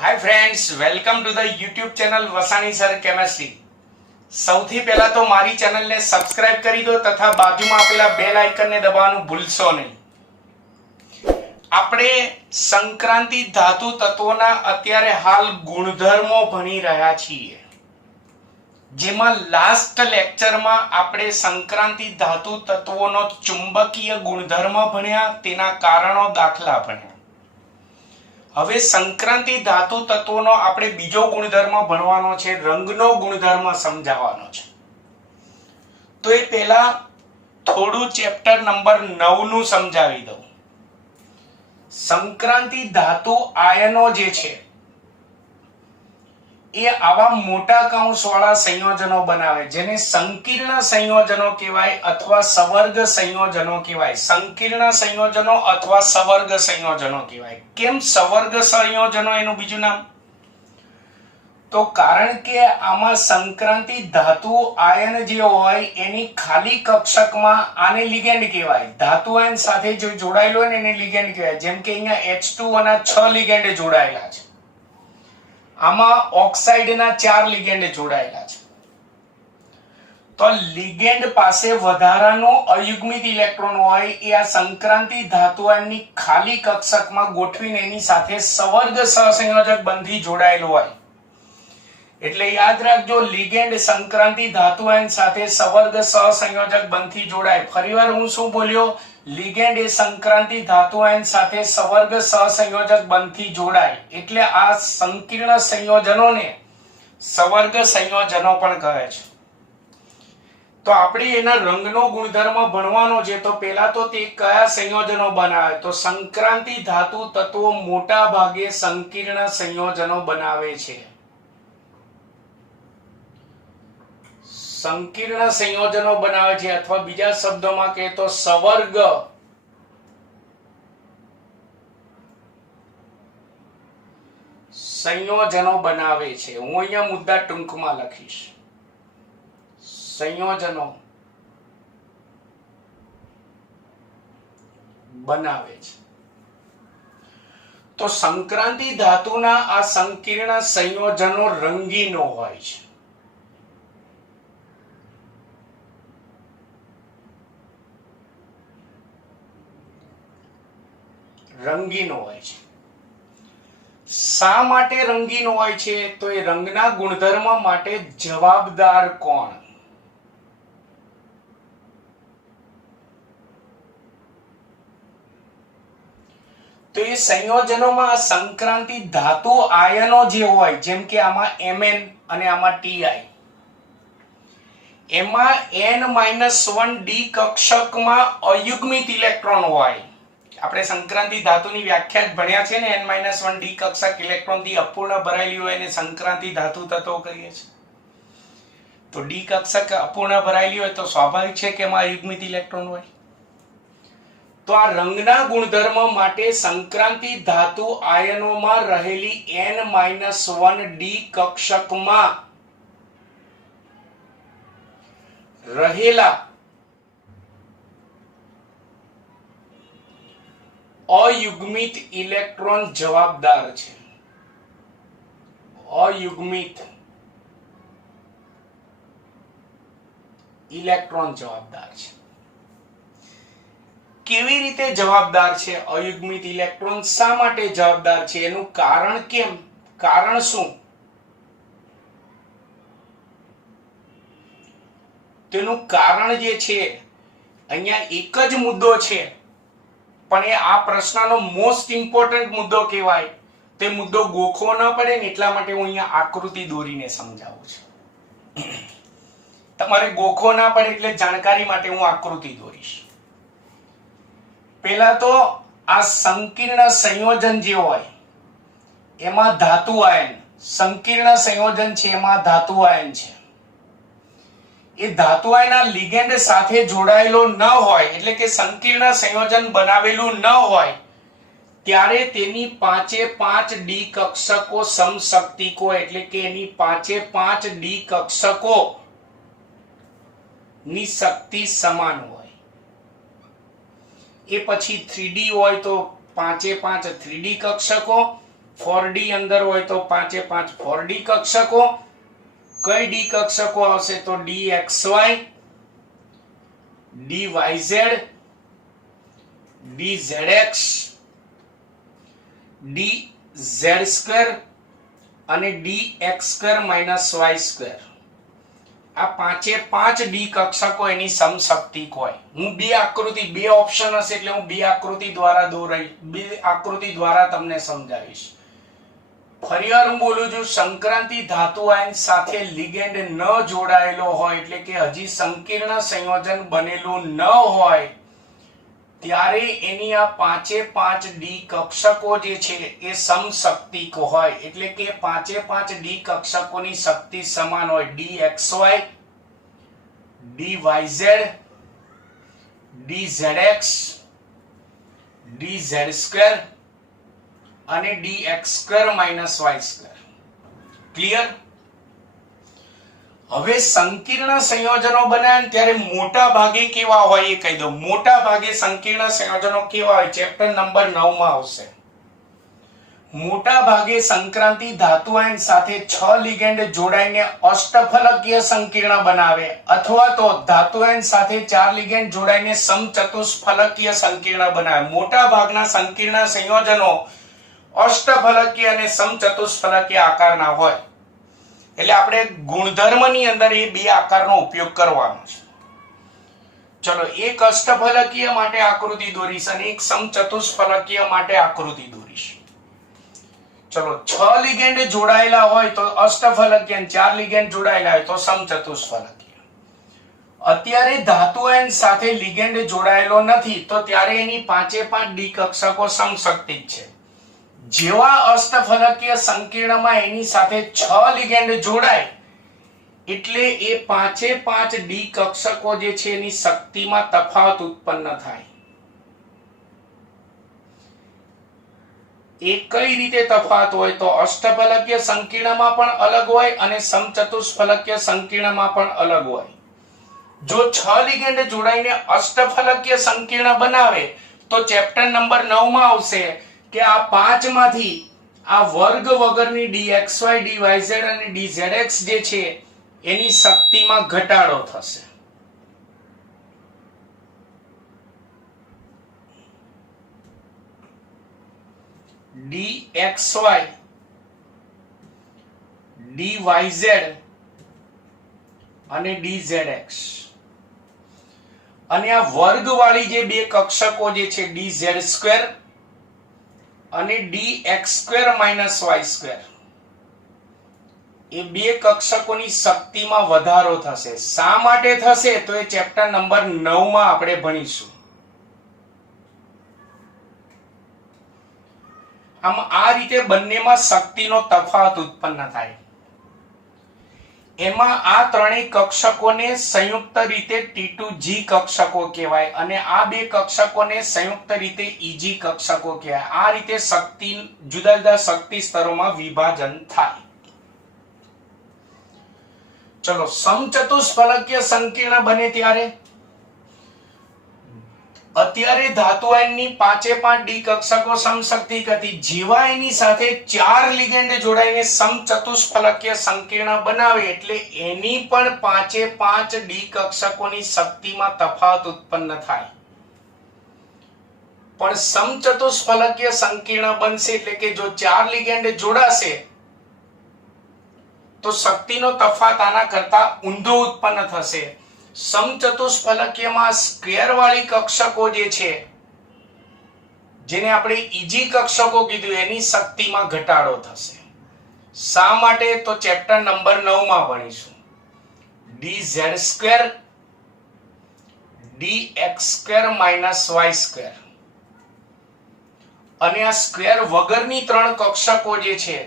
Hi friends, welcome to the YouTube channel Vasani sir chemistry. સૌથી પહેલા તો મારી ચેનલને સબસ્ક્રાઇબ કરી દો તથા બાજુમાં આપેલા બેલ આઇકનને દબાવવાનું ભૂલશો નહીં। આપણે સંક્રાંતિ ધાતુ તત્વોના અત્યારે હાલ ગુણધર્મો ભણી રહ્યા છીએ, જેમાં લાસ્ટ લેક્ચરમાં આપણે સંક્રાંતિ ધાતુ તત્વોનો ચુંબકીય ગુણધર્મ ભણ્યા, તેના કારણો, દાખલા ભણ્યા। હવે સંક્રાંતિ ધાતુ તત્વોનો આપણે બીજો ગુણધર્મ ભણવાનો છે, રંગનો ગુણધર્મ સમજાવવાનો છે। તો એ પહેલા થોડું ચેપ્ટર નંબર 9 નું સમજાવી દઉં। સંક્રાંતિ ધાતુ આયનો જે છે એ આવા મોટા કૌંસવાળા સંયોજનો બનાવે, જેને સંકીર્ણ સંયોજનો કહેવાય અથવા સવર્ગ સંયોજનો કહેવાય। સંકીર્ણ સંયોજનો અથવા સવર્ગ સંયોજનો કહેવાય। કેમ સવર્ગ સંયોજનો એનું બીજું નામ? તો કારણ કે આમાં સંક્રાંતિ ધાતુ આયન જે હોય એની ખાલી કક્ષકમાં આને લિગેન્ડ કહેવાય। ધાતુ આયન સાથે જો જોડાયેલો હોય ને એને લિગેન્ડ કહેવાય। જેમ કે અહીંયા H2 અને 6 લિગેન્ડ જોડાયેલા છે, આમાં ઓક્સાઇડના 4 લિગેન્ડ જોડાયેલા છે। તો લિગેન્ડ પાસે વધારાનો અયુગ્મિત ઇલેક્ટ્રોન હોય એ આ સંક્રાંતિ ધાતુ આયનની ખાલી કક્ષકમાં ગોઠવીને એની સાથે સવર્ગ સહસંયોજક બંધી જોડાયેલો હોય। એટલે યાદ રાખજો, લિગેન્ડ સંક્રાંતિ ધાતુ આયન સાથે સવર્ગ સહસંયોજક બંધી જોડાય। ફરીવાર હું શું બોલ્યો? લિગેન્ડ એ સંક્રાંતિ ધાતુ આયન સાથે સવર્ગ સહસંયોજક બંધથી જોડાય, એટલે આ સંકીર્ણ સંયોજનોને સવર્ગ સંયોજનો પણ કહે છે। તો આપણે એના રંગનો ગુણધર્મ ભણવાનો છે। તો પહેલા તો તે કયા સંયોજનો બનાવે? તો સંક્રાંતિ ધાતુ તત્વો મોટા ભાગે સંકીર્ણ સંયોજનો બનાવે છે। સંકીર્ણ સંયોજનો બનાવે છે, અથવા બીજા શબ્દોમાં કહે તો સવર્ગ સંયોજનો બનાવે છે। હું અહીંયા મુદ્દા ટૂંકમાં લખીશ, સંયોજનો બનાવે છે। તો સંક્રાંતિ ધાતુના આ સંકીર્ણ સંયોજનો રંગીનો હોય છે। રંગીન હોય છે। શા માટે રંગીન હોય છે? તો એ રંગના ગુણધર્મ માટે જવાબદાર કોણ? તો એ સંયોજનોમાં સંક્રાંતિ ધાતુ આયનો જે હોય, જેમ કે આમાં Mn અને આમાં Ti, એમાં n-1d કક્ષકમાં અયુગ્મિત ઇલેક્ટ્રોન હોય। આપણે સંક્રાંતિ ધાતુની વ્યાખ્યા ભણ્યા છે ને, n-1d કક્ષક ઇલેક્ટ્રોન થી અપૂર્ણ ભરાયેલી હોય એને સંક્રાંતિ ધાતુ તત્વો કહીએ છીએ। તો d કક્ષક અપૂર્ણ ભરાયેલી હોય તો સ્વાભાવિક છે કે એમાં અયુગ્મિત ઇલેક્ટ્રોન હોય। તો આ રંગના ગુણધર્મ માટે સંક્રાંતિ ધાતુ આયનોમાં રહેલી n-1d કક્ષકમાં રહેલા અયુગ્મિત ઇલેક્ટ્રોન જવાબદાર છે। અયુગ્મિત ઇલેક્ટ્રોન જવાબદાર છે। કેવી રીતે જવાબદાર છે અયુગ્મિત ઇલેક્ટ્રોન? શા માટે જવાબદાર છે? એનું કારણ કેમ? કારણ શું? તેનું કારણ જે છે, અહીંયા એક જ મુદ્દો છે, પણ એ આ પ્રશ્નનો મોસ્ટ ઇમ્પોર્ટન્ટ મુદ્દો કહેવાય। તે મુદ્દો ગોખવો ન પડે ને એટલા માટે હું અહીંયા આકૃતિ દોરીને સમજાવું છું। તમારે ગોખવો ના પડે એટલે જાણકારી માટે હું આકૃતિ દોરીશ। પહેલા તો આ સંકીર્ણ સંયોજન જે હોય એમાં ધાતુ આયન, સંકીર્ણ સંયોજન છે એમાં ધાતુ આયન છે, એ ધાતુ આયનના લિગેન્ડ સાથે જોડાયેલો ન હોય, એટલે કે સંકીર્ણ સંયોજન બનાવેલું ન હોય, ત્યારે તેની 5-5d કક્ષકો સમશક્તિકો, એટલે કે એની 5-5d કક્ષકો ની શક્તિ સમાન હોય। એ પછી 3D હોય તો 5-5 3D કક્ષકો, 4d અંદર હોય તો 5 એ 5 4d કક્ષકો. કઈ d કક્ષકો આવશે તો dxy, dyz, dzx, dz² અને dx² - y². આ 5 એ 5 ડી કક્ષકો એની સમશક્તિક હોય. હું બે આકૃતિ, બે ઓપ્શન હશે એટલે હું બે આકૃતિ દ્વારા બે આકૃતિ દ્વારા તમને સમજાવીશ. ફરીવાર હું બોલું છું, સંક્રાંતિ ધાતુ આયન સાથે લિગેન્ડ ન જોડાયેલો હોય એટલે કે હજી સંકીર્ણ સંયોજન બનેલું ન હોય ત્યારે એની આ 5 એ 5 ડી કક્ષકો જે છે એ સમશક્તિક હોય. એટલે કે 5 એ 5 ડી કક્ષકોની શક્તિ સમાન હોય. dxy, dyz, dzx, dz² અને dx² - y². ક્લિયર? હવે સંકીર્ણ સંયોજનો બનાવે ત્યારે મોટા ભાગે કેવા હોય એ કહી દઉં. મોટા ભાગે સંકીર્ણ સંયોજનો કેવા હોય ચેપ્ટર નંબર 9 માં આવશે. મોટા ભાગે સંક્રાંતિ ધાતુ આયન સાથે 6 લિગેન્ડ જોડાઈને અષ્ટફલકીય સંકીર્ણ બનાવે અથવા તો ધાતુ આયન સાથે 4 લિગેન્ડ જોડાઈને સમચતુષ્ફલકીય સંકીર્ણ બનાવે. મોટા ભાગના સંકીર્ણ સંયોજનો અષ્ટફલકીય અને સમચતુષ્ફલકીય આકારના હોય. એટલે આપણે ગુણધર્મની અંદર એ બે આકારનો ઉપયોગ કરવાનો છે. ચલો, એક અષ્ટફલકીય માટે આકૃતિ દોરીશ અને એક સમચતુષ્ફલકીય માટે આકૃતિ દોરીશ. ચલો, 6 લિગેન્ડ જોડાયેલા હોય તો અષ્ટફલકીય અને 4 લિગેન્ડ જોડાયેલા હોય તો સમચતુષ્ફલકીય. અત્યારે ધાતુ આયન સાથે લિગેન્ડ જોડાયેલો નથી તો ત્યારે એની 5 એ 5 ડી કક્ષકો સમશક્તિક છે. જેવા અષ્ટફલકીય સંકીર્ણમાં એની સાથે 6 લિગેન્ડ જોડાય એટલે એ 5 એ 5 ડી કક્ષકો જે છે એની શક્તિમાં તફાવત ઉત્પન્ન થાય. એ કઈ રીતે તફાવત હોય તો અષ્ટફલકીય સંકીર્ણમાં પણ અલગ હોય અને સમચતુષ્ફલકીય સંકીર્ણમાં પણ અલગ હોય. જો 6 લિગેન્ડ જોડાઈને અષ્ટફલકીય સંકીર્ણ બનાવે તો ચેપ્ટર નંબર 9 માં આવશે કે આ 5 માંથી આ વર્ગ વગરની dxy, dyz અને dzx જે છે એની શક્તિમાં ઘટાડો થશે. dxy, dyz અને dzx અને આ વર્ગવાળી જે બે કક્ષકો જે છે dz² અને dx² - y², એ બે કક્ષકોની શક્તિમાં વધારો થશે. શા માટે થશે તો એ ચેપ્ટર નંબર 9 માં આપણે ભણીશું. આમ આ રીતે બંનેમાં શક્તિનો તફાવત ઉત્પન્ન થાય. એમાં આ ત્રણેય કક્ષકોને સંયુક્ત રીતે T2G કક્ષકો કહેવાય અને આ બે કક્ષકોને સંયુક્ત રીતે EG કક્ષકો કહેવાય. આ રીતે શક્તિ જુદા જુદા શક્તિ સ્તરોમાં વિભાજન થાય. ચલો, સમચતુષ્ફલકીય સંકીર્ણ બને ત્યારે અત્યારે ધાતુ આયનની 5 એ 5 ડી કક્ષકો સમશક્તિક હતી. જેવા એની સાથે 4 લિગેન્ડ જોડાઈને સમચતુષ્ફલકીય સંકીર્ણ બનાવે એટલે એની પણ 5 એ 5 ડી કક્ષકોની શક્તિમાં તફાવત ઉત્પન્ન થાય. પણ સમચતુષ્ફલકીય સંકીર્ણ બનશે એટલે કે જો 4 લિગેન્ડ જોડાશે તો શક્તિનો તફાવત આના કરતા ઊંધો ઉત્પન્ન થશે. સમચતુષ્ફલકીયમાં સ્ક્વેર વાળી કક્ષકો જે છે જેને આપણે ઈજી કક્ષકો કીધું એની શક્તિમાં ઘટાડો થશે. શા માટે તો ચેપ્ટર નંબર 9 માં ભણીશું. dz² dx² - y². અને આ સ્ક્વેર વગરની ત્રણ કક્ષકો જે છે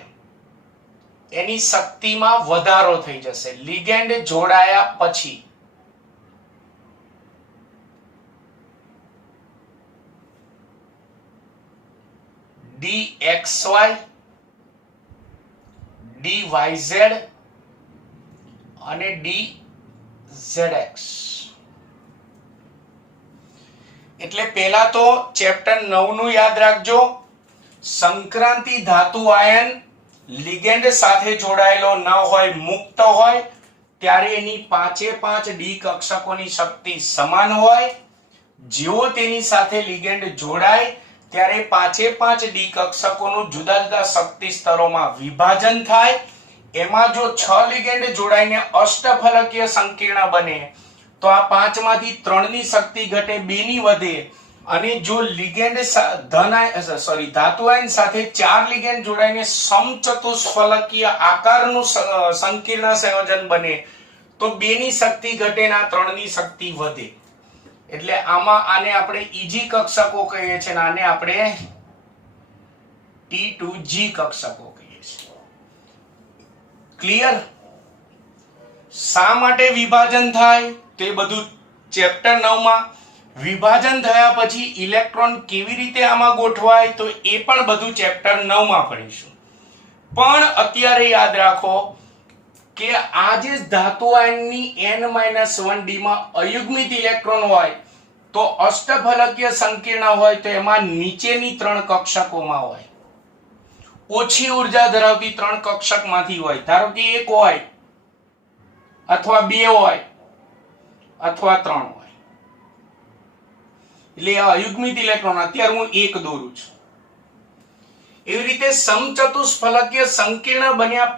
એની શક્તિમાં વધારો થઈ જશે લિગેન્ડ જોડાયા પછી. dxy dyz અને dzx. એટલે પહેલા તો ચેપ્ટર 9 નું યાદ રાખજો. સંક્રાંતિ ધાતુ આયન લિગેન્ડ સાથે જોડાયેલો ન હોય, મુક્ત હોય, ત્યારે એની 5 ડી કક્ષકોની શક્તિ સમાન હોય. જેવો તેની સાથે લિગેન્ડ જોડાય ત્યારે 5 ડી કક્ષકોનું જુદા જુદા શક્તિ સ્તરોમાં વિભાજન થાય. એમાં જો 6 લિગેન્ડ જોડાઈને અષ્ટફલકીય સંકીર્ણ બને તો આ 5 માંથી 3 ની શક્તિ ઘટે, 2 ની વધે. અને જો લિગેન્ડ ધાતુ આયન સાથે 4 લિગેન્ડ જોડાઈને સમચતુષ્ફલકીય આકારનું સંકીર્ણ સંયોજન બને તો 2 ની શક્તિ ઘટે ને 3 ની શક્તિ વધે. એટલે આમાં આને આપણે ઈજી કક્ષકો કહીએ છીએ અને આને આપણે T2G કક્ષકો કહીએ છીએ. ક્લિયર? શા માટે વિભાજન થાય તે બધું ચેપ્ટર 9 માં. વિભાજન થયા પછી ઇલેક્ટ્રોન કેવી રીતે આમાં ગોઠવાય તો એ પણ બધું ચેપ્ટર 9 માં ભણીશું. પણ અત્યારે યાદ રાખો કે આ જે ધાતુ આયનની n-1d માં અયુગ્મિત ઇલેક્ટ્રોન હોય તો અષ્ટફલકીય સંકીર્ણ હોય તો એમાં નીચેની 3 કક્ષકોમાં હોય. ઓછી ઉર્જા ધરાવતી 3 કક્ષકમાંથી હોય. ધારો કે 1 હોય અથવા 2 હોય અથવા 3 હોય. એટલે અયુગ્મિત ઇલેક્ટ્રોન અત્યારે હું 1 દોરું છું. એવી રીતે સમચતુષ્ફલકીય સંકીર્ણ બન્યા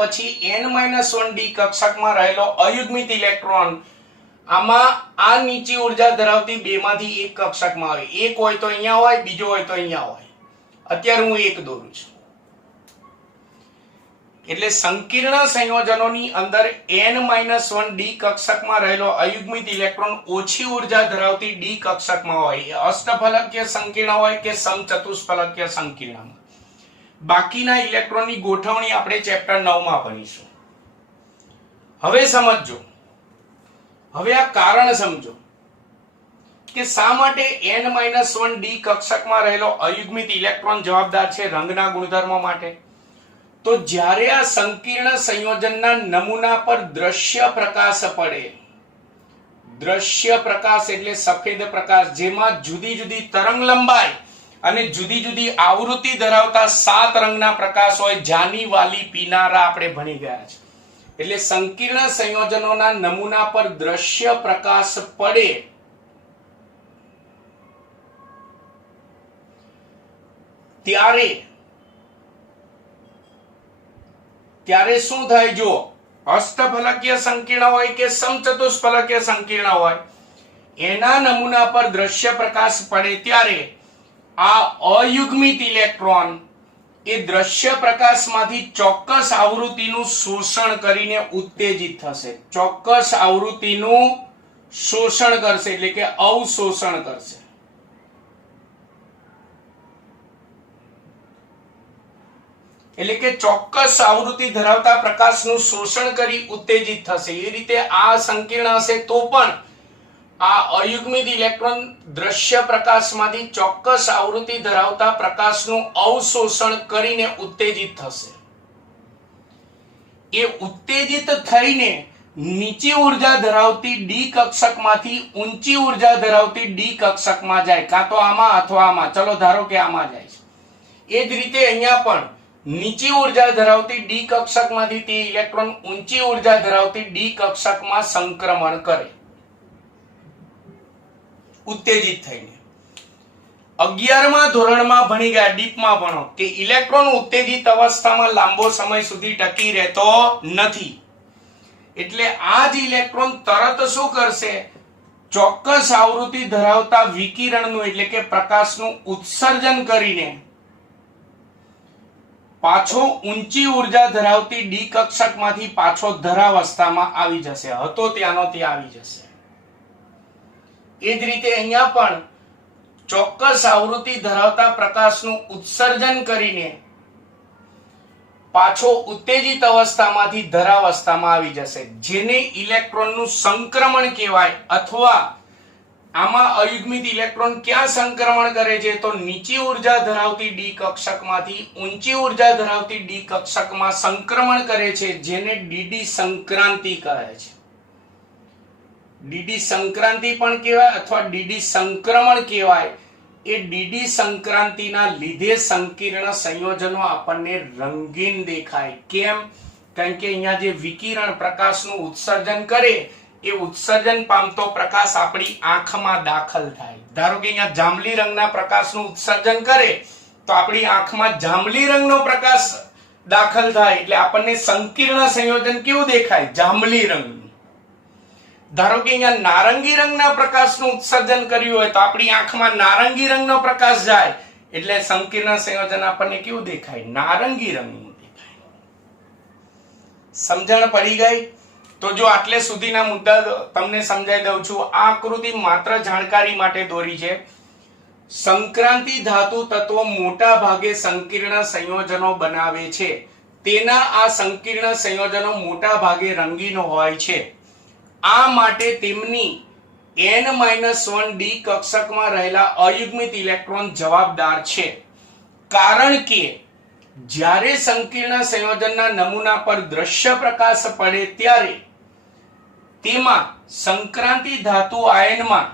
પછી n-1d કક્ષકમાં રહેલો અયુગ્મિત ઇલેક્ટ્રોન આમાં આ નીચી ઉર્જા ધરાવતી 2 માંથી 1 કક્ષકમાં આવે. 1 હોય તો અહીંયા હોય, બીજો હોય તો અહીંયા હોય. અત્યારે હું 1 દોરું છું. એટલે સંકીર્ણ સંયોજનોની અંદર n-1d કક્ષકમાં રહેલો અયુગ્મિત ઇલેક્ટ્રોન ઓછી ઉર્જા ધરાવતી d કક્ષકમાં હોય. અષ્ટફલકીય સંકીર્ણ હોય કે સમચતુષ્ફલકીય સંકીર્ણમાં. બાકીના ઇલેક્ટ્રોનની ગોઠવણી આપણે ચેપ્ટર 9 માં ભણીશું. હવે સમજો, હવે આ કારણ સમજો કે શા માટે n-1d કક્ષકમાં રહેલો અયુગ્મિત ઇલેક્ટ્રોન જવાબદાર છે રંગના ગુણધર્મો માટે. તો જ્યારે આ સંકીર્ણ સંયોજનના નમૂના પર દ્રશ્ય પ્રકાશ પડે, દ્રશ્ય પ્રકાશ એટલે સફેદ પ્રકાશ જેમાં જુદી જુદી તરંગ લંબાઈ અને જુદી જુદી આવૃત્તિ ધરાવતા 7 રંગના પ્રકાશ હોય. જાની, વાલી, પીનારા આપણે ભણી ગયા છે. એટલે સંકીર્ણ સંયોજનોના નમૂના પર દ્રશ્ય પ્રકાશ પડે ત્યારે શું થાય? જો અષ્ટફલકીય સંકીર્ણ હોય કે સમચતુષ્ફલકીય સંકીર્ણ હોય, એના નમૂના પર દ્રશ્ય પ્રકાશ પડે ત્યારે આ અયુગ્મિત ઇલેક્ટ્રોન એ દ્રશ્ય પ્રકાશમાંથી ચોક્કસ આવૃત્તિનું શોષણ કરીને ઉત્તેજિત થશે. ચોક્કસ આવૃત્તિનું શોષણ કરશે એટલે કે અવશોષણ કરશે. એટલે કે ચોક્કસ આવૃત્તિ ધરાવતા પ્રકાશનું શોષણ કરી ઉત્તેજિત થશે. એ રીતે આ સંકીર્ણ હશે તો પણ આ અયુગ્મિત ઇલેક્ટ્રોન દ્રશ્ય પ્રકાશમાંથી ચોક્કસ આવૃત્તિ ધરાવતા પ્રકાશનું અવશોષણ કરીને ઉત્તેજિત થશે. એ ઉત્તેજિત થઈને નીચી ઉર્જા ધરાવતી ડી કક્ષકમાંથી ઊંચી ઉર્જા ધરાવતી ડી કક્ષકમાં જાય, કાં તો આમાં અથવા આમાં. ચલો ધારો કે આમાં જાય છે. એ જ રીતે અહીંયા પણ નીચી ઉર્જા ધરાવતી ડી કક્ષકમાંથી તે ઇલેક્ટ્રોન ઊંચી ઉર્જા ધરાવતી ડી કક્ષકમાં સંક્રમણ કરે ઉત્તેજિત થઈને. 11મા ધોરણમાં ભણી ગયા, ડીપમાં ભણો કે ઇલેક્ટ્રોન ઉત્તેજિત અવસ્થામાં લાંબો સમય સુધી ટકી રહેતો નથી. એટલે આ જ ઇલેક્ટ્રોન તરત શું કરશે? ચોક્કસ આવૃત્તિ ધરાવતા વિકિરણનું એટલે કે પ્રકાશનું ઉત્સર્જન કરીને પાછો ઊંચી ઉર્જા ધરાવતી ડી કક્ષકમાંથી પાછો ધરાવસ્થામાં આવી જશે. હતો ત્યાંનો ત્યાં આવી જશે. એ જ રીતે અહીંયા પણ ચોક્કસ આવૃત્તિ ધરાવતા પ્રકાશનું ઉત્સર્જન કરીને પાછો ઉત્તેજિત અવસ્થામાંથી ધરાવસ્થામાં આવી જશે, જેને ઇલેક્ટ્રોનનું સંક્રમણ કહેવાય. અથવા આમાં અયુગ્મિત ઇલેક્ટ્રોન ક્યાં સંક્રમણ કરે છે? તો નીચી ઉર્જા ધરાવતી ડી કક્ષકમાંથી ઊંચી ઉર્જા ધરાવતી ડી કક્ષકમાં સંક્રમણ કરે છે, જેને ડીડી સંક્રાંતિ કહે છે. ડીડી સંક્રાંતિ પણ કહેવાય અથવા ડીડી સંક્રમણ કહેવાય. એ ડીડી સંક્રાંતિના લીધે સંકીર્ણ સંયોજનો આપણને રંગીન દેખાય. કેમ? કારણ કે અહીંયા જે વિકિરણ પ્રકાશનું ઉત્સર્જન કરે એ ઉત્સર્જન પામતો પ્રકાશ આપણી આંખમાં દાખલ થાય. ધારો કે અહીંયા જાંબલી રંગના પ્રકાશનું ઉત્સર્જન કરે તો આપણી આંખમાં જાંબલી રંગનો પ્રકાશ દાખલ થાય એટલે આપણને સંકીર્ણ સંયોજન કેવું દેખાય? જાંબલી રંગનું. ધારો કે અહીંયા નારંગી રંગના પ્રકાશનું ઉત્સર્જન કર્યું હોય તો આપણી આંખમાં નારંગી રંગનો પ્રકાશ જાય એટલે સંકીર્ણ સંયોજન આપણને કેવું દેખાય? નારંગી રંગનું દેખાય. સમજણ પડી ગઈ? તો જો આટલે સુધીના મુદ્દા તમને સમજાઈ દઉં છું. આ આકૃતિ માત્ર જાણકારી માટે દોરી છે. સંક્રાંતિ ધાતુ તત્વો મોટા ભાગે સંકીર્ણ સંયોજનો બનાવે છે. તેના આ સંકીર્ણ સંયોજનો મોટા ભાગે રંગીન હોય છે. આ માટે તેમની n-1d કક્ષકમાં રહેલા અયુગ્મિત ઇલેક્ટ્રોન જવાબદાર છે. કારણ કે જ્યારે સંકીર્ણ સંયોજનના નમૂના પર દ્રશ્ય પ્રકાશ પડે ત્યારે તેમાં સંક્રાંતિ ધાતુ આયનમાં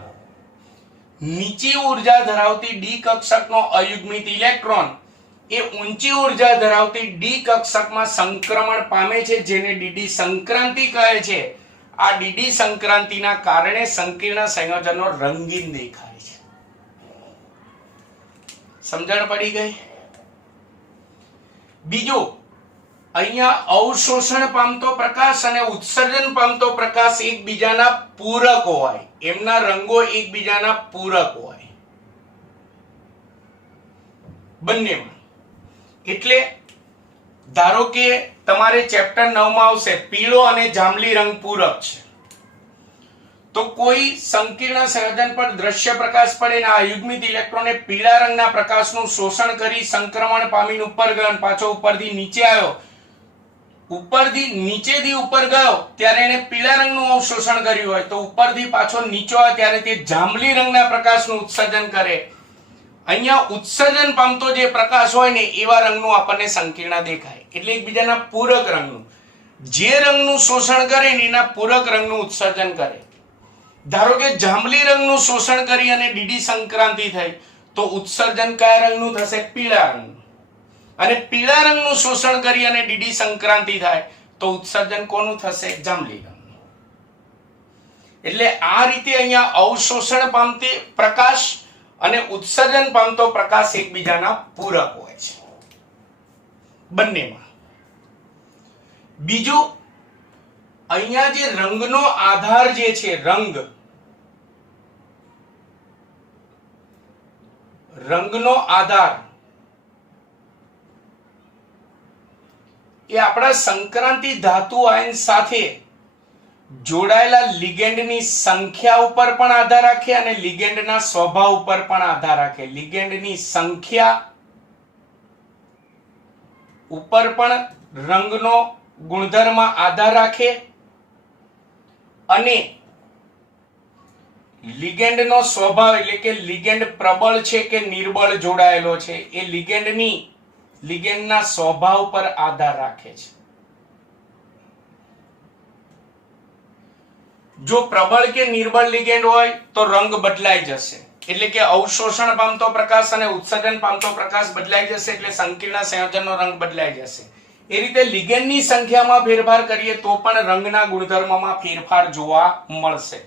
નીચી ઉર્જા ધરાવતી ડી કક્ષકનો અયુગ્મિત ઇલેક્ટ્રોન એ ઊંચી ઉર્જા ધરાવતી ડી કક્ષકમાં સંક્રમણ પામે છે, જેને ડીડી સંક્રાંતિ કહે છે. આ ડીડી સંક્રાંતિના કારણે સંકીર્ણ સંયોજનો રંગીન દેખાય છે. સમજણ પડી ગઈ? બીજું, અહીંયા અવશોષણ પામતો પ્રકાશ અને ઉત્સર્જન પામતો પ્રકાશ એકબીજાના પૂરક હોય. એમના રંગો એકબીજાના પૂરક હોય બંનેમાં. એટલે ધારો કે તમારે ચેપ્ટર 9 માં આવશે પીળો અને જાંબલી રંગ પૂરક છે, તો કોઈ સંકીર્ણ સંયોજન પર દ્રશ્ય પ્રકાશ પડે ને આ યુગ્મિત ઇલેક્ટ્રોને પીળા રંગના પ્રકાશનું શોષણ કરી સંક્રમણ પામીને ઉપર ગયો અને પાછો ઉપરથી નીચે આવ્યો, ઉપરથી નીચેથી ઉપર ગયો ત્યારે એને પીળા રંગનું અવશોષણ કર્યું હોય તો ઉપરથી પાછો નીચો આવે ત્યારે તે જાંબલી રંગના પ્રકાશનું ઉત્સર્જન કરે. અહીંયા ઉત્સર્જન પામતો જે પ્રકાશ હોય ને એવા રંગનું આપણને સંકીર્ણ દેખાય. એટલે એકબીજાના પૂરક રંગનું, જે રંગનું શોષણ કરે ને એના પૂરક રંગનું ઉત્સર્જન કરે. ધારો કે જાંબલી રંગનું શોષણ કરી અને ડીડી સંક્રાંતિ થઈ તો ઉત્સર્જન કયા રંગનું થશે? પીળા રંગનું. અને પીળા રંગનું શોષણ કરી અને ડીડી સંક્રાંતિ થાય તો ઉત્સર્જન કોનું થશે? જાંબલી રંગનું. એટલે આ રીતે અહીંયા અવશોષણ પામતી પ્રકાશ અને ઉત્સર્જન પામતો પ્રકાશ એકબીજાના પૂરક હોય છે બંનેમાં. બીજું, અહીંયા જે રંગનો આધાર જે છે, રંગનો આધાર એ આપણા સંક્રાંતિ ધાતુ આયન સાથે જોડાયેલા લિગેન્ડની સંખ્યા ઉપર પણ આધાર રાખે અને લિગેન્ડના સ્વભાવ ઉપર પણ આધાર રાખે. લિગેન્ડની સંખ્યા ઉપર પણ રંગનો ગુણધર્મ આધાર રાખે અને લિગેન્ડનો સ્વભાવ એટલે કે લિગેન્ડ પ્રબળ છે કે નિર્બળ જોડાયેલો છે એ લિગેન્ડના સ્વભાવ પર આધાર રાખે છે. જો પ્રબળ કે નિર્બળ લિગેન્ડ હોય તો રંગ બદલાઈ જશે. એટલે કે અવશોષણ પામતો પ્રકાશ અને ઉત્સર્જન પામતો પ્રકાશ બદલાઈ જશે એટલે સંકીર્ણ સંયોજનનો રંગ બદલાઈ જશે. એ રીતે લિગેન્ડની સંખ્યામાં ફેરફાર કરીએ તો પણ રંગના ગુણધર્મમાં ફેરફાર જોવા મળશે.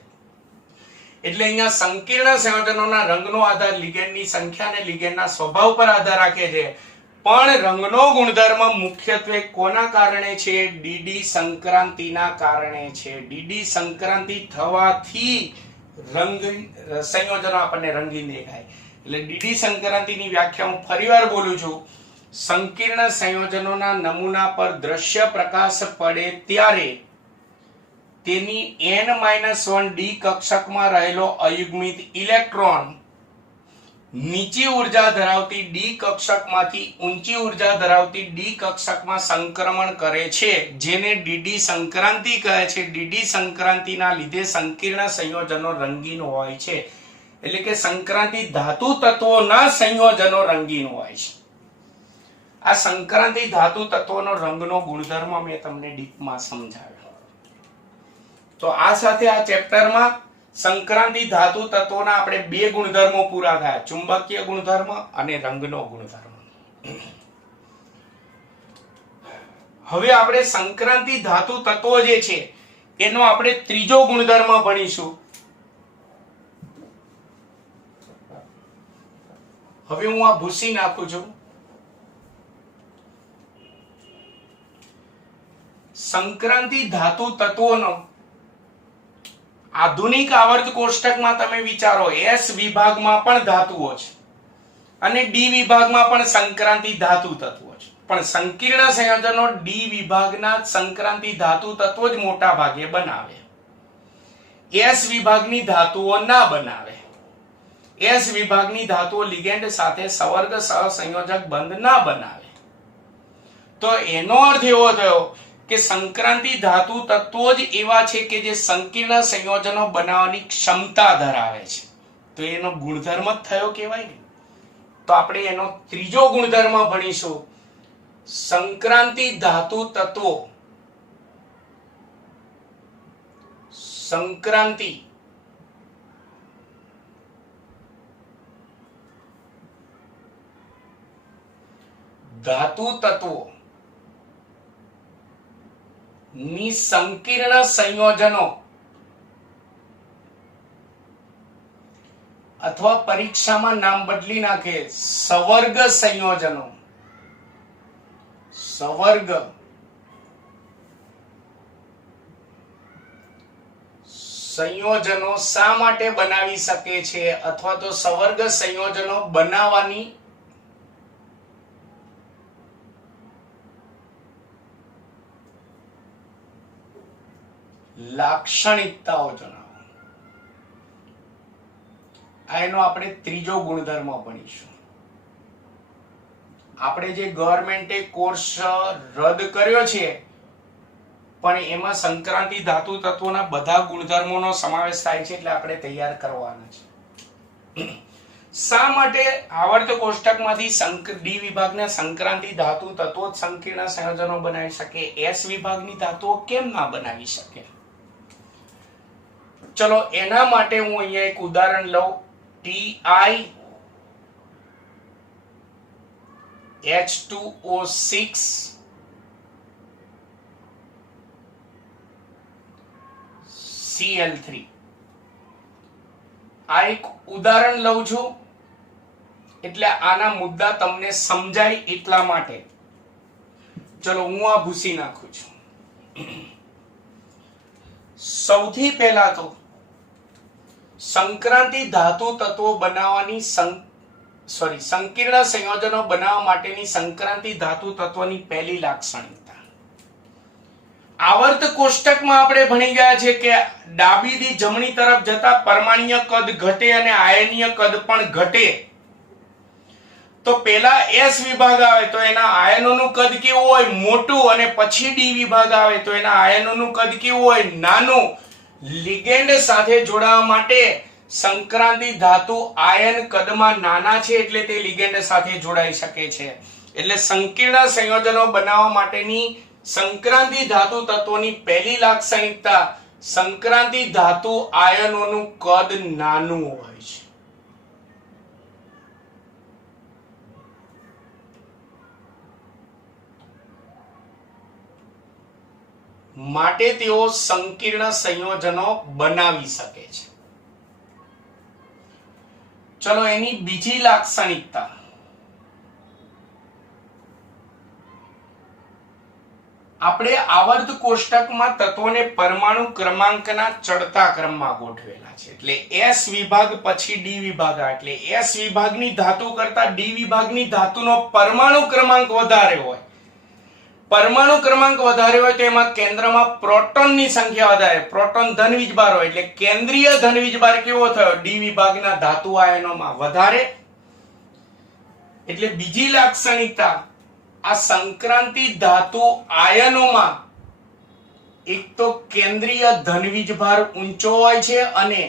એટલે અહીંયા સંકીર્ણ સંયોજનોના રંગનો આધાર લિગેન્ડની સંખ્યા અને લિગેન્ડના સ્વભાવ પર આધાર રાખે છે. પણ રંગનો ગુણધર્મ મુખ્યત્વે કોના કારણે છે? ડીડી સંક્રાંતિના કારણે છે. ડીડી સંક્રાંતિ થવાથી રંગ સંયોજનો આપણને રંગીન દેખાય. એટલે ડીડી સંક્રાંતિની વ્યાખ્યા હું ફરીવાર બોલું છું. સંકીર્ણ સંયોજનોના નમૂના પર દ્રશ્ય પ્રકાશ પડે ત્યારે તેની n-1d કક્ષકમાં રહેલો અયુગ્મિત ઇલેક્ટ્રોન નીચી ઉર્જા ધરાવતી ડી કક્ષકમાંથી ઊંચી ઉર્જા ધરાવતી ડી કક્ષકમાં સંક્રમણ કરે છે, જેને ડીડી સંક્રાંતિ કહે છે. ડીડી સંક્રાંતિના લીધે સંકીર્ણ સંયોજનો રંગીન હોય છે. એટલે કે સંક્રાંતિ ધાતુ તત્વોના સંયોજનો રંગીન હોય છે. આ સંક્રાંતિ ધાતુ તત્વોનો રંગનો ગુણધર્મ મેં તમને ડીપમાં સમજાવ્યો. તો આ સાથે આ ચેપ્ટરમાં સંક્રાંતિ ધાતુ તત્વોના આપણે બે ગુણધર્મો પૂરા થયા, ચુંબકીય ગુણધર્મ અને રંગનો ગુણધર્મ. હવે આપણે સંક્રાંતિ ધાતુ તત્વો જે છે એનો આપણે ત્રીજો ગુણધર્મ ભણીશું. હવે હું આ ભૂસી નાખું છું. સંક્રાંતિ ધાતુ તત્વોનો આધુનિક આવર્ત કોષ્ટકમાં તમે વિચારો, એસ વિભાગમાં પણ ધાતુઓ છે અને ડી વિભાગમાં પણ સંક્રાંતિ ધાતુ તત્વો છે, પણ સંકીર્ણ સંયોજનો ડી વિભાગના સંક્રાંતિ ધાતુ તત્વો જ મોટા ભાગે બનાવે, એસ વિભાગની ધાતુઓ ના બનાવે. એસ વિભાગની ધાતુઓ લિગેન્ડ સાથે સવર્ગ સહસંયોજક બંધ ના બનાવે. તો એનો અર્થ એવો થયો કે સંક્રાંતિ ધાતુ તત્વો જ એવા છે કે જે સંકીર્ણ સંયોજનો બનાવવાની ક્ષમતા ધરાવે છે. તો એનો ગુણધર્મ જ થયો કહેવાય ને. તો આપણે એનો ત્રીજો ગુણધર્મ ભણીશું. સંક્રાંતિ ધાતુ તત્વો સંક્રાંતિ ધાતુ તત્વો ની સંકીર્ણ સંયોજનો અથવા પરીક્ષામાં નામ બદલી નાખે સવર્ગ સંયોજનો. સવર્ગ સંયોજનો શા માટે બનાવી શકે છે અથવા તો સવર્ગ સંયોજનો બનાવવાની લાક્ષણિકતાઓ જણાવો. આ એનો આપણે ત્રીજો ગુણધર્મ ભણીશું. આપણે જે ગવર્મેન્ટે કોર્સ રદ કર્યો છે પણ એમાં સંક્રાંતિ ધાતુ તત્વોના બધા ગુણધર્મોનો સમાવેશ થાય છે, એટલે આપણે તૈયાર કરવાના છે. શા માટે આવર્ત કોષ્ટકમાંથી ડી વિભાગના સંક્રાંતિ ધાતુ તત્વો જ સંકીર્ણ સંયોજનો બનાવી શકે, એસ વિભાગની ધાતુઓ કેમ ના બનાવી શકે? ચલો એના માટે હું અહીંયા એક ઉદાહરણ લઉં. TiH2O6 Cl3. આ એક ઉદાહરણ લઉં છું એટલે આના મુદ્દા તમને સમજાય એટલા માટે. ચલો હું આ ભૂસી નાખું છું. સૌથી પહેલા તો સંક્રાંતિ ધાતુ તત્વો બનાવવાની સંકીર્ણ સંયોજનો બનાવવા માટેની સંક્રાંતિ ધાતુ તત્વની પહેલી લાક્ષણિકતા. આવર્ત કોષ્ટકમાં આપણે ભણી ગયા છે કે ડાબીથી જમણી તરફ જતા પરમાણ્વીય કદ ઘટે અને આયનીય કદ પણ ઘટે. તો પહેલા એસ વિભાગ આવે તો એના આયનોનું કદ કેવું હોય? મોટું. અને પછી ડી વિભાગ આવે તો એના આયનોનું કદ કેવું હોય? નાનું. લિગેન્ડ સાથે જોડાવા માટે સંક્રાંતિ ધાતુ આયન કદમાં નાના છે એટલે તે લિગેન્ડ સાથે જોડાઈ શકે છે. એટલે સંકીર્ણ સંયોજનો બનાવવા માટેની સંક્રાંતિ ધાતુ તત્વોની પહેલી લાક્ષણિકતા સંક્રાંતિ ધાતુ આયનોનું કદ નાનું હોય છે. માટે તેઓ સંકીર્ણ સંયોજનો બનાવી શકે છે. ચલો એની બીજી લાક્ષણિકતા. આપણે આવર્ત કોષ્ટકમાં તત્વોને પરમાણુ ક્રમાંકના ચડતા ક્રમમાં ગોઠવેલા છે. એટલે એસ વિભાગ પછી ડી વિભાગ આવે એટલે એસ વિભાગની ધાતુ કરતા ડી વિભાગની ધાતુનો પરમાણુ ક્રમાંક વધારે હોય. પરમાણુ ક્રમાંક વધારે હોય તો એમાં કેન્દ્રમાં પ્રોટોનની સંખ્યા વધારે, પ્રોટોન ધન વીજભાર હોય એટલે કેન્દ્રીય ધન વીજભાર કેવો થયો? ડી વિભાગના ધાતુ આયનોમાં વધારે. એટલે બીજી લાક્ષણિકતા આ સંક્રાંતિ ધાતુ આયનોમાં એક તો કેન્દ્રીય ધન વીજભાર ઊંચો હોય છે અને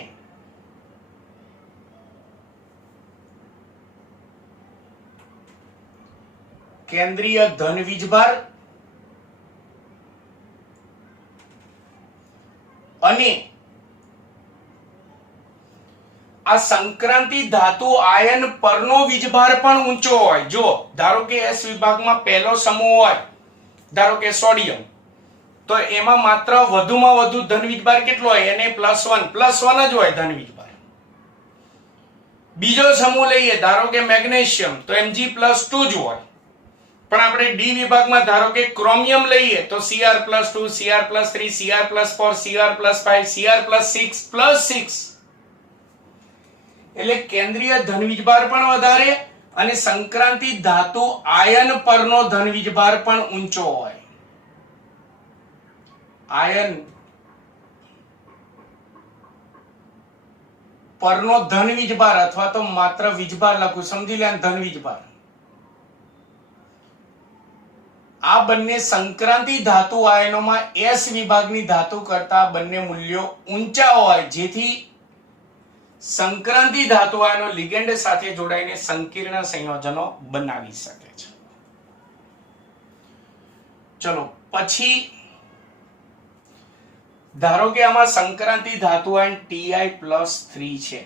કેન્દ્રીય ધન વીજભાર અને આ સંક્રાંતિ ધાતુ આયન પરનો વીજભાર પણ ઊંચો હોય. જો ધારો કે એસ વિભાગમાં પહેલો સમૂહ હોય, ધારો કે સોડિયમ, તો એમાં માત્ર વધુમાં વધુ ધન વીજભાર કેટલો હોય? Na+1 +1 જ હોય ધન વીજભાર. બીજો સમૂહ લઈએ, ધારો કે મેગ્નેશિયમ, તો Mg+2 જ હોય. પણ આપણે ડી વિભાગમાં ધારો કે ક્રોમિયમ લઈએ તો Cr+2, Cr+3, Cr+4, Cr+5, Cr+6+6. એટલે કેન્દ્રીય ધન વીજભાર પણ વધારે અને સંક્રાંતિ ધાતુ આયન પરનો ધન વીજભાર પણ ઊંચો હોય. આયન પરનો ધન વીજભાર અથવા તો માત્ર વીજભાર લખું, સમજી લે ધન વીજભાર. આ બંને સંક્રાંતિ ધાતુ આયનોમાં એસ વિભાગની ધાતુ કરતા બંને મૂલ્યો ઊંચા હોય, જેથી સંક્રાંતિ ધાતુ આયનો લિગેન્ડ સાથે જોડાઈને સંકીર્ણ સંયોજનો બનાવી શકે છે. ચલો પછી ધારો કે આમાં સંક્રાંતિ ધાતુ આયન Ti+3 છે,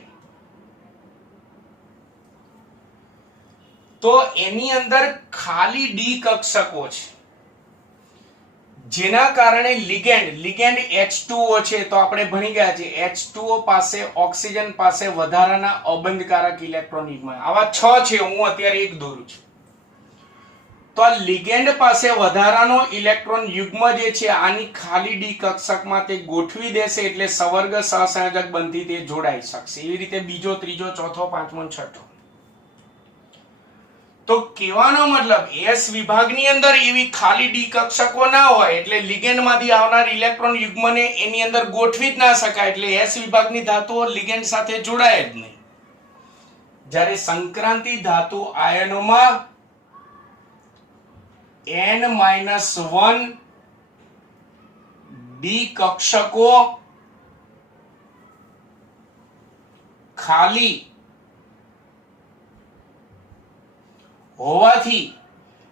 તો એની અંદર ખાલી ડી કક્ષકો છે, જેના કારણે લિગેન્ડ H2O છે. તો આપણે ભણી ગયા છે H2O પાસે ઓક્સિજન પાસે વધારાના અબંધકારક ઇલેક્ટ્રોન યુગ્મ. આવા 6 છે, હું અત્યારે એક દોરું છું. તો આ લિગેન્ડ પાસે વધારાનો ઇલેક્ટ્રોન યુગ્મ જે છે આની ખાલી ડી કક્ષકમાં તે ગોઠવી દેશે, એટલે સવર્ગ સહસંયોજક બંધથી તે જોડાઈ શકશે. એવી રીતે બીજો, ત્રીજો, ચોથો, પાંચમો, છઠ્ઠો. તો કહેવાનો મતલબ એસ વિભાગની અંદર એવી ખાલી ડી કક્ષકો ના હોય, એટલે લિગેન્ડમાંથી આવનાર ઇલેક્ટ્રોન યુગ્મને એની અંદર ગોઠવી જ ના શકાય, એટલે એસ વિભાગની ધાતુઓ લિગેન્ડ સાથે જોડાય જ નહીં. જ્યારે સંક્રાંતિ ધાતુ આયનોમાં N-1 ડી કક્ષકો ખાલી હોવાથી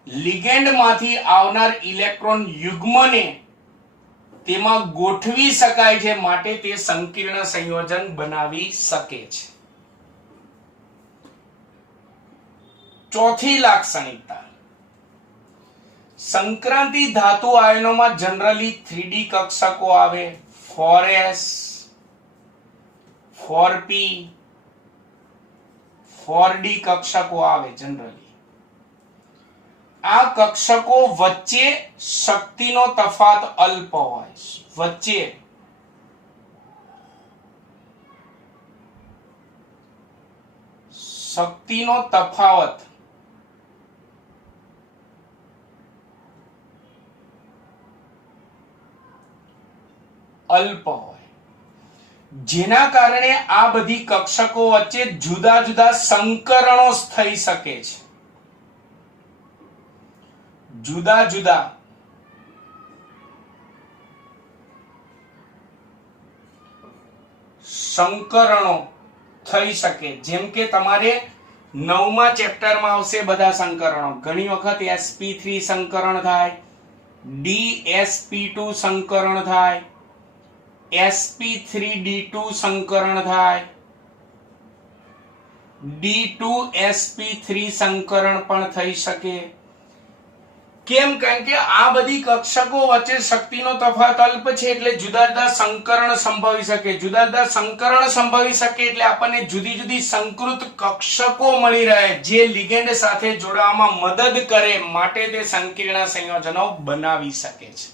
લિગેન્ડમાંથી આવનાર ઇલેક્ટ્રોન યુગ્મને તેમાં ગોઠવી શકાય છે, માટે તે સંકીર્ણ સંયોજન બનાવી શકે છે. ચોથી લાક્ષણિકતા, સંક્રાંતિ ધાતુ આયનોમાં જનરલી 3D કક્ષકો આવે, 4s, 4p, 4d કક્ષકો આવે જનરલી. આ કક્ષકો વચ્ચે શક્તિનો તફાત અલ્પ હોય, વચ્ચે શક્તિનો તફાવત અલ્પ હોય, જેના કારણે આ બધી કક્ષકો વચ્ચે જુદા જુદા સંકરણો થઈ શકે છે. જુદા જુદા સંકરણો થઈ શકે, જેમ કે તમારે 9મા ચેપ્ટરમાં આવશે બધા સંકરણો. ઘણી વખત sp3 સંકરણ થાય, dsp2 સંકરણ થાય, sp3d2 સંકરણ થાય, d2sp3 સંકરણ પણ થઈ શકે. કેમ? કારણ કે આ બધી કક્ષકો વચ્ચે શક્તિનો તફાવત અલ્પ છે, એટલે જુદા જુદા સંકરણ સંભવી શકે. જુદા જુદા સંકરણ સંભવી શકે એટલે આપણને જુદી જુદી સંકૃત કક્ષકો મળી રહે, જે લિગેન્ડ સાથે જોડાવામાં મદદ કરે, માટે તે સંકીર્ણ સંયોજનો બનાવી શકે છે.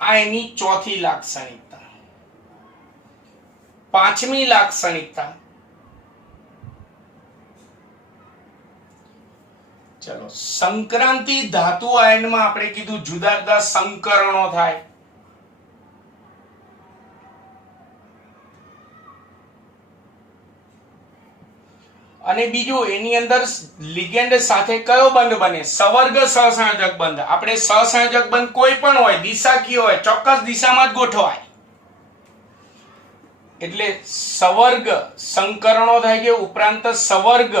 આ એની ચોથી લાક્ષણિકતા. પાંચમી લાક્ષણિકતા, ચલો સંક્રાંતિ ધાતુ આયનમાં આપણે કીધું જુદા જુદા સંકરણો થાય. અને બીજું એની અંદર લિગેન્ડ સાથે કયો બંધ બને? સવર્ગ સહસંયોજક બંધ. આપણે સહસંયોજક બંધ કોઈ પણ હોય, દિશાકીય હોય, ચોક્કસ દિશામાં જ ગોઠવાય, એટલે સવર્ગ સંકરણો થાય છે. ઉપરાંત સવર્ગ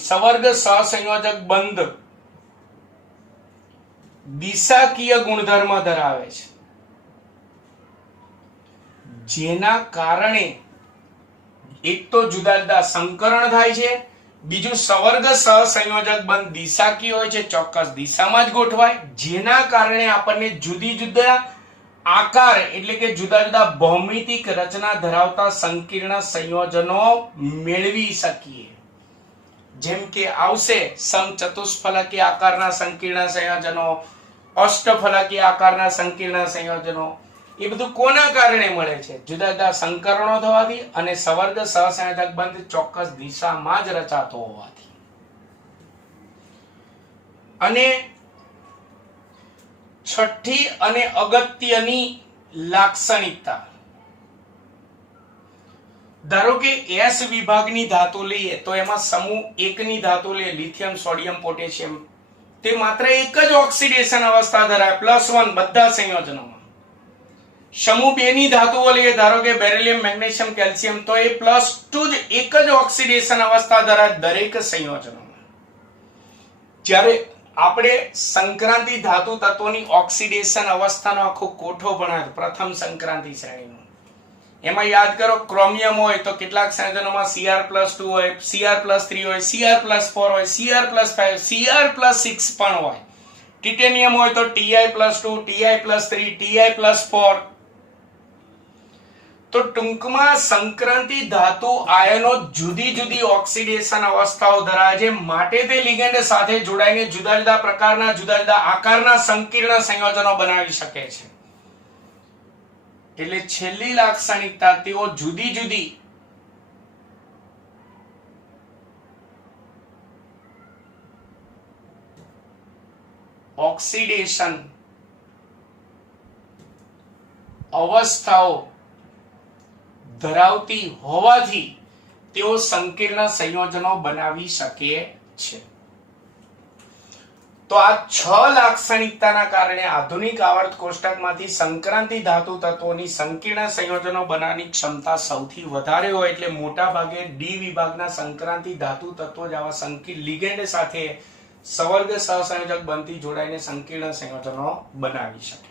સવર્ગ સહસંયોજક બંધ દિશાકીય ગુણધર્મ ધરાવે છે, જેના કારણે એક તો જુદા જુદા સંકરણ થાય છે, બીજું સવર્ગ સહસંયોજક બંધ દિશાકીય હોય છે, ચોક્કસ દિશામાં જ ગોઠવાય, જેના કારણે આપણને જુદી જુદા આકાર એટલે કે જુદા જુદા ભૌમિતિક રચના ધરાવતા સંકીર્ણ સંયોજનો મેળવી શકીએ. જેમ કે આવશે સમચતુષ્ફલકી આકારના સંકીર્ણ સંયોજનો, અષ્ટફલકી આકારના સંકીર્ણ સંયોજનો. એ બધું કોના કારણે મળે છે? જુદા જુદા સંકરણો થવાથી અને સવર્ગ સહસંયોજક બંધ ચોક્કસ દિશામાં જ રચાતો હોવાથી. અને છઠ્ઠી અને અગત્યની લાક્ષણિકતા, ધારો કે S વિભાગની ધાતુ લઈએ તો એમાં સમૂહ 1 ની ધાતુ લઈએ લિથિયમ, સોડિયમ, પોટેશિયમ, તે માત્ર એક જ ઓક્સિડેશન અવસ્થા ધરાવે +1 બધા સંયોજનોમાં. સમૂહ 2 ની ધાતુઓ લઈએ ધારો કે બેરિલિયમ, મેગ્નેશિયમ, કેલ્શિયમ, તો એ +2 જ એક જ ઓક્સિડેશન અવસ્થા ધરાવે દરેક સંયોજનોમાં. જ્યારે આપણે સંક્રાંતિ ધાતુ તત્વોની ઓક્સિડેશન અવસ્થાનો આખો કોઠો ભણાવ્યો પ્રથમ સંક્રાંતિ શ્રેણીનો. એમાં યાદ કરો ક્રોમિયમ હોય તો કેટલાક સંયોજનોમાં Cr+2 હોય, Cr+3 હોય, Cr+4 હોય, Cr+5, Cr+6 પણ હોય. ટિટેનિયમ હોય તો Ti+2, Ti+3, Ti+4. તો ટૂંકમાં સંક્રાંતિ ધાતુ આયનો જુદી જુદી ઓક્સિડેશન અવસ્થાઓ ધરાવે છે, માટે તે લિગેન્ડ સાથે જોડાઈને જુદા જુદા પ્રકારના જુદા જુદા આકારના સંકીર્ણ સંયોજનો બનાવી શકે છે. એટલે છેલ્લી લાક્ષણિકતા, તેઓ જુદી જુદી ઓક્સિડેશન અવસ્થાઓ ધરાવતી હોવાથી તેઓ સંકીર્ણ સંયોજનો બનાવી શકે છે. તો આ 6 લાક્ષણિકતાના કારણે આધુનિક આવર્ત કોષ્ટકમાંથી સંક્રાંતિ ધાતુ તત્વોની સંકીર્ણ સંયોજનો બનાવવાની ક્ષમતા સૌથી વધારે હોય, એટલે મોટા ભાગે ડી વિભાગના સંક્રાંતિ ધાતુ તત્વો જેવા સંકીર્ણ લિગેન્ડ સાથે સવર્ગ સહસંયોજક બંધથી જોડાઈને સંકીર્ણ સંયોજનો બનાવી શકે.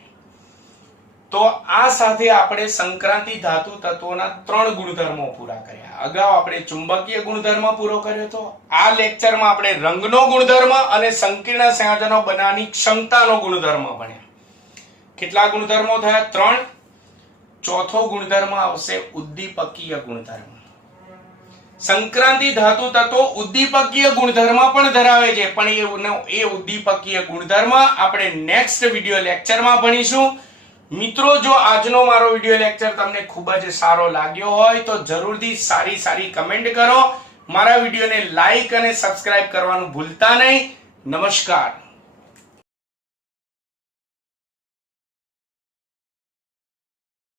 તો આ સાથે આપણે સંક્રાંતિ ધાતુ તત્વોના 3 ગુણધર્મો પૂરા કર્યા. અગાઉ આપણે ચુંબકીય ગુણધર્મ પૂરો કર્યો હતો. આ લેક્ચરમાં આપણે રંગનો ગુણધર્મ અને સંકીર્ણ સંયોજનો બનાવવાની ક્ષમતાનો ગુણધર્મ ભણ્યા. કેટલા ગુણધર્મો થયા? 3. ચોથો ગુણધર્મ આવશે ઉદ્દીપકીય ગુણધર્મ. સંક્રાંતિ ધાતુ તત્વો ઉદ્દીપકીય ગુણધર્મ પણ ધરાવે છે, પણ એ ઉદ્દીપકીય ગુણધર્મ આપણે નેક્સ્ટ વિડિયો લેક્ચરમાં ભણીશું. મિત્રો, જો આજનો મારો વિડિયો લેક્ચર તમને ખૂબ જ સારો લાગ્યો હોય તો જરૂરથી સારી કમેન્ટ કરો. મારા વિડિયોને લાઈક અને સબસ્ક્રાઇબ કરવાનું ભૂલતા નહીં. નમસ્કાર.